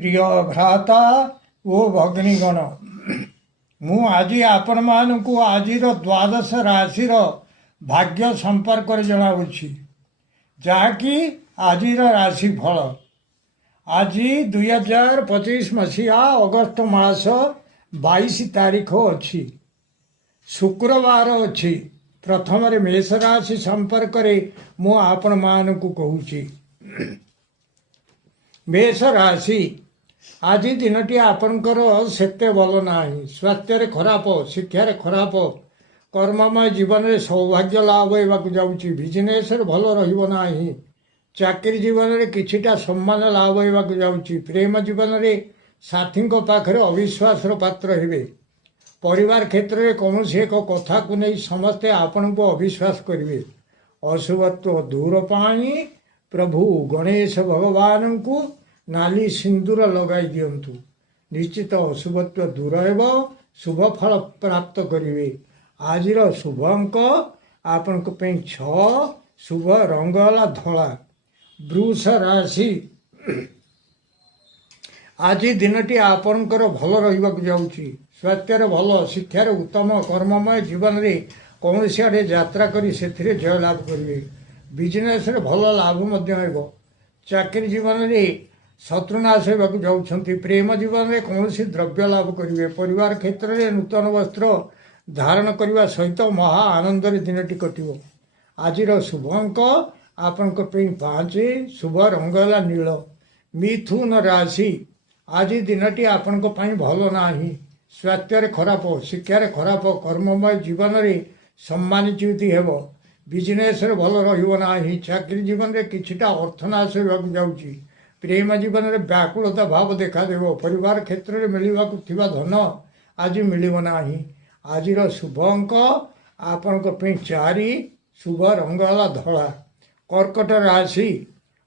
प्रिय भ्राता ओ भगिनीगण मु आज आपण मानू आज द्वादश राशि भाग्य संपर्क जनावुछि जहाँकि आज राशि फल आज 2025 मसीहा अगस्त मास 22 तारीख अच्छी शुक्रवार अच्छी प्रथम मेष राशि संपर्क मु आपण मानू कहूँ मेष राशि आज दिनटी आपणकर सेते भल ना स्वास्थ्य खराब शिक्षार खराब कर्ममय जीवन में सौभाग्य लाभ होगा जाऊँगी बिजनेस भल रहा चाकरी जीवन में किछिटा सम्मान लाभ होगा जाऊँगी प्रेम जीवन में साथी पाखे अविश्वास पात्र हे परिवार क्षेत्र में कौन एक कथा को नहीं समस्ते आपण को अविश्वास करेंगे अशुभत्व दूर पाई प्रभु गणेश भगवान को नाली सिंदूर लगाई दिंतु निश्चित अशुभत्व दूर हो शुभ फल प्राप्त करेंगे आज शुभ अंक आपण 6 शुभ रंग है धला वृष राशि आज दिनटी आपणकर भल रहा जाऊँगी स्वास्थ्य भल शिक्षार उत्तम कर्ममय जीवन में कौन आड़े यात्रा करी से जय लाभ करेंगे बिजनेस भल लाभ चाकरी जीवन में शत्रुनाश होगा जाऊँगी प्रेम जीवन में कौन द्रव्य लाभ करेंगे परिवार क्षेत्र में नूतन वस्त्र धारण करने सहित महा आनंद दिनटी कटो आज शुभ अंक आपण 5 शुभ रंग है नील मिथुन राशि आज दिनटी आपण भल ना स्वास्थ्य खराब शिक्षार खराब कर्ममय जीवन में सम्मानित हो बिजनेस भल रहा चाकरी जीवन में किछिटा अर्थनाश होगा जाऊँगी प्रेम जीवन में व्याकुलता भाव देखा परिवार क्षेत्र में मिलवा धन आज मिलना आज शुभ अंक आपण 4 शुभ रंग है धला कर्कट राशि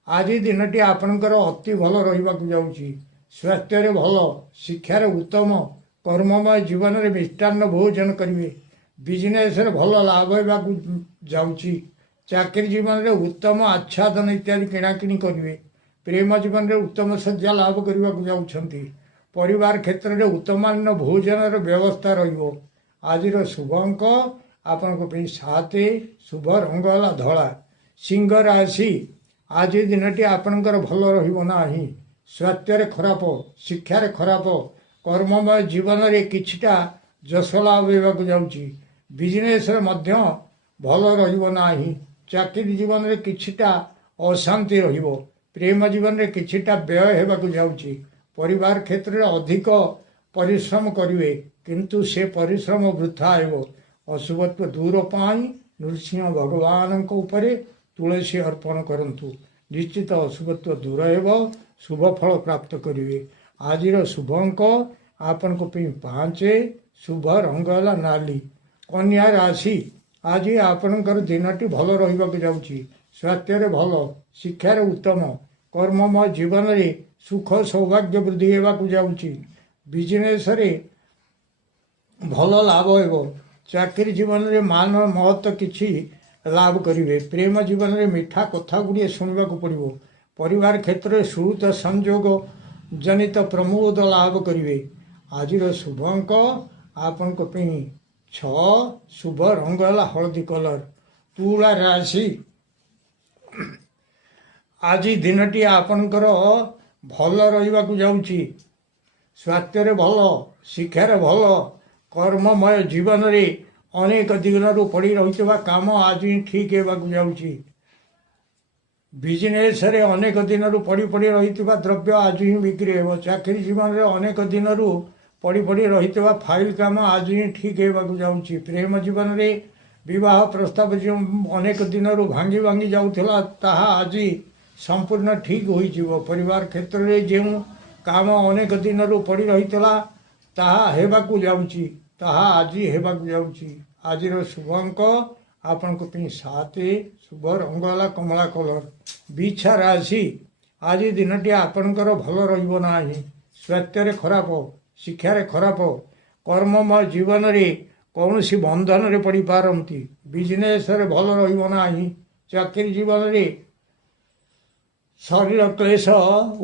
आज दिनटी आपणकर अति भल रहा जाऊँगी स्वास्थ्य भल शिक्षार उत्तम कर्ममय जीवन में मिष्टान्न भोजन करेंगे बिजनेस भल लाभ होगा जाऊँगी चाकरी जीवन में उत्तम आच्छादन इत्यादि किणाकिणी करेंगे प्रेम जीवन में उत्तम शଯ୍ୟା लाभ करने जाऊँगी परिवार क्षेत्र में उत्तमान्न भोजन व्यवस्था आज शुभ अंक आपण 7 शुभ रंग है धला सिंह राशि आज दिनटी आपणकर भल रहा स्वास्थ्य खराब शिक्षार खराब कर्ममय जीवन में किछिटा जश लाभ होगा जाऊँगी बिजनेस भल रहा चाकरी जीवन में किछिटा अशांति रहिबो प्रेम जीवन में किछिटा व्यय होगा जाऊँगी परिवार क्षेत्र में अधिक परिश्रम करेंगे किंतु से परिश्रम वृथा हो अशुभत्व दूर पाई नृसिंह भगवान उपरे तुलसी अर्पण करंतु निश्चित अशुभत्व दूर हो शुभ फल प्राप्त करेंगे आज शुभ अंक आपण 5 शुभ रंग है नाली कन्या राशि आज आपणकर दिनटी भल रहा जाऊँगी स्वास्थ्य भल शिक्षार उत्तम कर्ममय जीवन में सुख सौभाग्य वृद्धि होगा जाऊँगी बिजनेस भल लाभ हो चाकरी जीवन में मान महत्व किसी लाभ करेंगे प्रेम जीवन में मीठा कथा गुड़िए शुणा पड़ो परिवार क्षेत्र में सुहृत संयोग जनित प्रमोद लाभ करेंगे आज शुभ अंक आपण 6 शुभ रंग है हलदी कलर तुला राशि आज दिनटी आपणकर भल रहा जाऊँगी स्वास्थ्य भल शिक्षार भल कर्ममय जीवन में अनेक दिन पड़ रही काम आज ठीक होगा जाऊँगी बिजनेस अनेक दिन पड़ रही द्रव्य आज ही बिक्री हो चाकरी जीवन में अनेक दिन पड़ रही फाइल काम आज ही ठीक होगा जाऊँगी प्रेम जीवन में विवाह प्रस्ताव जो अनेक दिन भांगी भांगी जाऊला ताहा आज संपूर्ण ठीक हो परिवार क्षेत्र में जो काम अनेक दिन पड़ रही ताहा जाऊँगी ताहा आज होगा जाऊँगी आज शुभ अंक आपण 7 शुभ रंग है कमला कलर बिछा राशि आज दिनटी आपणकर भल रहा स्वास्थ्य खराब शिक्षार खराब कर्ममय जीवन में कौन सी बंधन में पड़ पारती बिजनेस भल रहा चाकरी जीवन में ଶରୀର କ୍ଲେଶ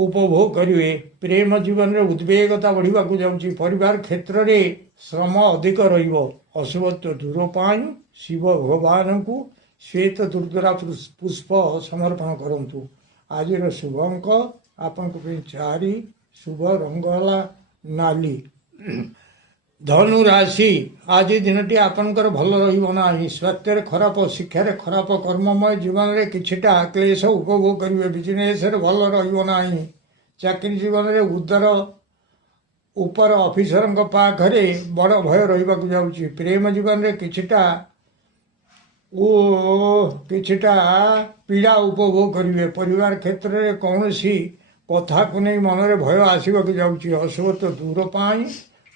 ଉପଭୋଗ କରିବେ। ପ୍ରେମ ଜୀବନରେ ଉଦ୍ବେଗତା ବଢ଼ିବାକୁ ଯାଉଛି। ପରିବାର କ୍ଷେତ୍ରରେ ଶ୍ରମ ଅଧିକ ରହିବ। ଅଶୁଭତ୍ୱ ଦୂର ପାଇଁ ଶିବ ଭଗବାନଙ୍କୁ ଶ୍ଵେତ ଦୁର୍ଗରା ପୁଷ୍ପ ସମର୍ପଣ କରନ୍ତୁ। ଆଜିର ଶୁଭ ଅଙ୍କ ଆପଣଙ୍କ ପାଇଁ 4, ଶୁଭ ରଙ୍ଗ ହେଲା ନାଲି। ଧନୁ ରାଶି, ଆଜି ଦିନଟି ଆପଣଙ୍କର ଭଲ ରହିବ ନାହିଁ। ସ୍ୱାସ୍ଥ୍ୟରେ ଖରାପ, ଶିକ୍ଷାରେ ଖରାପ, କର୍ମମୟ ଜୀବନରେ କିଛିଟା କ୍ଲେଶ ଉପଭୋଗ କରିବେ। ବିଜନେସରେ ଭଲ ରହିବ ନାହିଁ। ଚାକିରି ଜୀବନରେ ଉଦର ଉପର ଅଫିସରଙ୍କ ପାଖରେ ବଡ଼ ଭୟ ରହିବାକୁ ଯାଉଛି। ପ୍ରେମ ଜୀବନରେ କିଛିଟା ପୀଡ଼ା ଉପଭୋଗ କରିବେ। ପରିବାର କ୍ଷେତ୍ରରେ କୌଣସି କଥାକୁ ନେଇ ମନରେ ଭୟ ଆସିବାକୁ ଯାଉଛି। ଅଶୁଭତ୍ୱ ଦୂର ପାଇଁ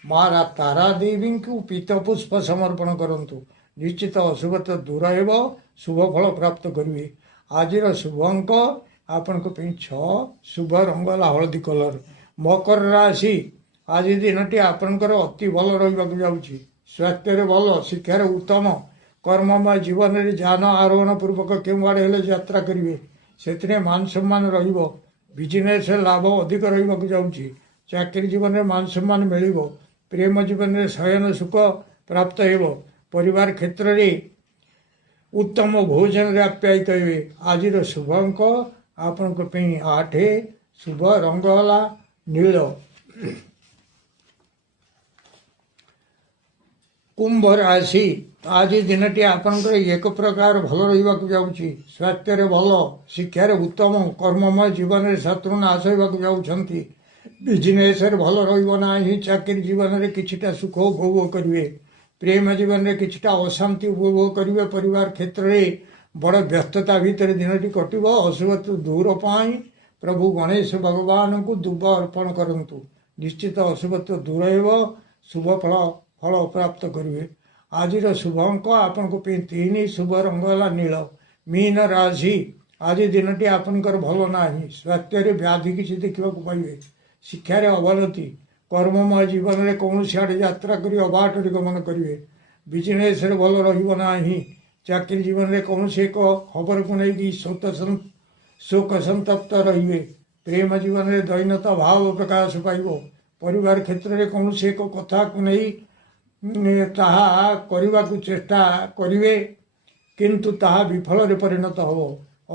ମା ତାରା ଦେବୀଙ୍କୁ ପୀତ ପୁଷ୍ପ ସମର୍ପଣ କରନ୍ତୁ। ନିଶ୍ଚିତ ଅଶୁଭତ୍ୱ ଦୂର ହେବ, ଶୁଭ ଫଳ ପ୍ରାପ୍ତ କରିବେ। ଆଜିର ଶୁଭ ଅଙ୍କ ଆପଣଙ୍କ ପାଇଁ 6, ଶୁଭ ରଙ୍ଗ ହେଲା ହଳଦୀ କଲର। ମକର ରାଶି, ଆଜି ଦିନଟି ଆପଣଙ୍କର ଅତି ଭଲ ରହିବାକୁ ଯାଉଛି। ସ୍ୱାସ୍ଥ୍ୟରେ ଭଲ, ଶିକ୍ଷାରେ ଉତ୍ତମ, କର୍ମମୟ ଜୀବନରେ ଯାନ ଆରୋହଣ ପୂର୍ବକ କେଉଁଆଡ଼େ ହେଲେ ଯାତ୍ରା କରିବେ। ସେଥିରେ ମାନ ସମ୍ମାନ ରହିବ। ବିଜନେସରେ ଲାଭ ଅଧିକ ରହିବାକୁ ଯାଉଛି। ଚାକିରି ଜୀବନରେ ମାନ ସମ୍ମାନ ମିଳିବ। ପ୍ରେମ ଜୀବନରେ ଶୟନ ସୁଖ ପ୍ରାପ୍ତ ହେବ। ପରିବାର କ୍ଷେତ୍ରରେ ଉତ୍ତମ ଭୋଜନରେ ଆପ୍ୟାୟିତ ହେବେ। ଆଜିର ଶୁଭ ଅଙ୍କ ଆପଣଙ୍କ ପାଇଁ 8, ଶୁଭ ରଙ୍ଗ ହେଲା ନୀଳ। କୁମ୍ଭ ରାଶି, ଆଜି ଦିନଟି ଆପଣଙ୍କର ଏକ ପ୍ରକାର ଭଲ ରହିବାକୁ ଯାଉଛି। ସ୍ୱାସ୍ଥ୍ୟରେ ଭଲ, ଶିକ୍ଷାରେ ଉତ୍ତମ, କର୍ମମୟ ଜୀବନରେ ଶତ୍ରୁ ନାଶ ହେବାକୁ ଯାଉଛନ୍ତି। ବିଜନେସରେ ଭଲ ରହିବ ନାହିଁ। ଚାକିରି ଜୀବନରେ କିଛିଟା ସୁଖ ଉପଭୋଗ କରିବେ। ପ୍ରେମ ଜୀବନରେ କିଛିଟା ଅଶାନ୍ତି ଉପଭୋଗ କରିବେ। ପରିବାର କ୍ଷେତ୍ରରେ ବଡ଼ ବ୍ୟସ୍ତତା ଭିତରେ ଦିନଟି କଟିବ। ଅଶୁଭତ୍ୱ ଦୂର ପାଇଁ ପ୍ରଭୁ ଗଣେଶ ଭଗବାନଙ୍କୁ ଦୁବ ଅର୍ପଣ କରନ୍ତୁ। ନିଶ୍ଚିତ ଅଶୁଭତ୍ୱ ଦୂର ହେବ, ଶୁଭ ଫଳ ପ୍ରାପ୍ତ କରିବେ। ଆଜିର ଶୁଭ ଅଙ୍କ ଆପଣଙ୍କ ପାଇଁ 3, ଶୁଭ ରଙ୍ଗ ହେଲା ନୀଳ। ମୀନ ରାଶି, ଆଜି ଦିନଟି ଆପଣଙ୍କର ଭଲ ନାହିଁ। ସ୍ୱାସ୍ଥ୍ୟରେ ବ୍ୟାଧି କିଛି ଦେଖିବାକୁ ପାଇବେ। ଶିକ୍ଷାରେ ଅବନତି, କର୍ମମୟ ଜୀବନରେ କୌଣସି ଆଡ଼େ ଯାତ୍ରା କରି ଅବାଟରେ ଗମନ କରିବେ। ବିଜନେସରେ ଭଲ ରହିବ ନାହିଁ। ଚାକିରି ଜୀବନରେ କୌଣସି ଏକ ଖବରକୁ ନେଇକି ଶୋକ ସନ୍ତପ୍ତ ରହିବେ। ପ୍ରେମ ଜୀବନରେ ଦୈନତା ଭାବ ପ୍ରକାଶ ପାଇବ। ପରିବାର କ୍ଷେତ୍ରରେ କୌଣସି ଏକ କଥାକୁ ନେଇ ତାହା କରିବାକୁ ଚେଷ୍ଟା କରିବେ, କିନ୍ତୁ ତାହା ବିଫଳରେ ପରିଣତ ହେବ।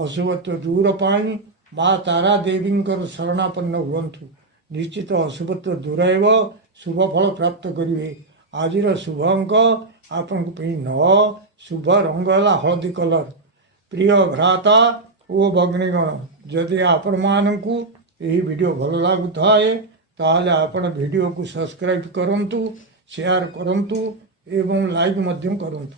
ଅଶୁଭତ୍ୱ ଦୂର ପାଇଁ ମା ତାରା ଦେବୀଙ୍କର ଶରଣାପନ୍ନ ହୁଅନ୍ତୁ। ନିଶ୍ଚିତ ଅଶୁଭତ୍ୱ ଦୂର ହେବ, ଶୁଭ ଫଳ ପ୍ରାପ୍ତ କରିବେ। ଆଜିର ଶୁଭ ଅଙ୍କ ଆପଣଙ୍କ ପାଇଁ 9, ଶୁଭ ରଙ୍ଗ ହେଲା ହଳଦୀ କଲର। ପ୍ରିୟ ଭ୍ରାତା ଓ ଭଗ୍ନୀଗଣ, ଯଦି ଆପଣମାନଙ୍କୁ ଏହି ଭିଡ଼ିଓ ଭଲ ଲାଗୁଥାଏ ତାହେଲେ ଆପଣ ଭିଡ଼ିଓକୁ ସବସ୍କ୍ରାଇବ୍ କରନ୍ତୁ, ସେୟାର କରନ୍ତୁ ଏବଂ ଲାଇକ୍ ମଧ୍ୟ କରନ୍ତୁ।